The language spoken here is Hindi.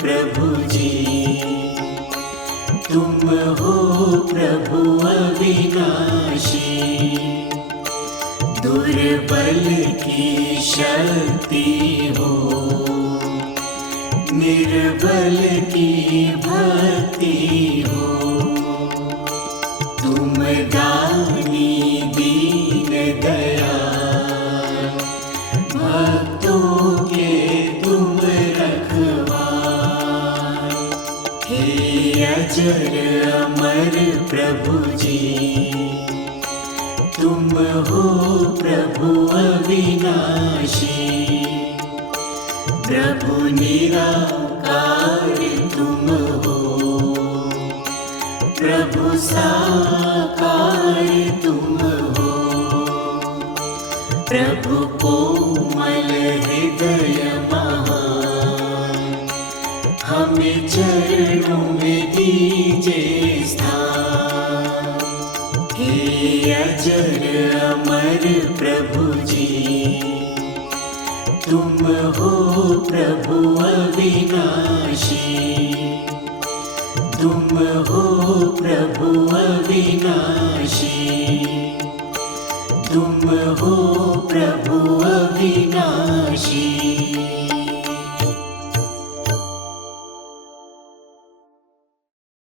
प्रभु जी तुम हो प्रभु अविनाशी, दुर्बल की शक्ति हो, निर्बल की भक्ति हो। तुम दानी दीन दयाल, भक्तों के तुम रखवार। हे अजर अमर प्रभु जी तुम हो प्रभु अविनाशी, प्रभु निराकार तुम हो, प्रभु साकार तुम हो। प्रभु कोमल हृदय महान, हमें चरणों में दीजिए स्थान। हे अजर अमर प्रभु जी तुम हो प्रभु अविनाशी, तुम हो प्रभु अविनाशी, तुम हो प्रभु अविनाशी।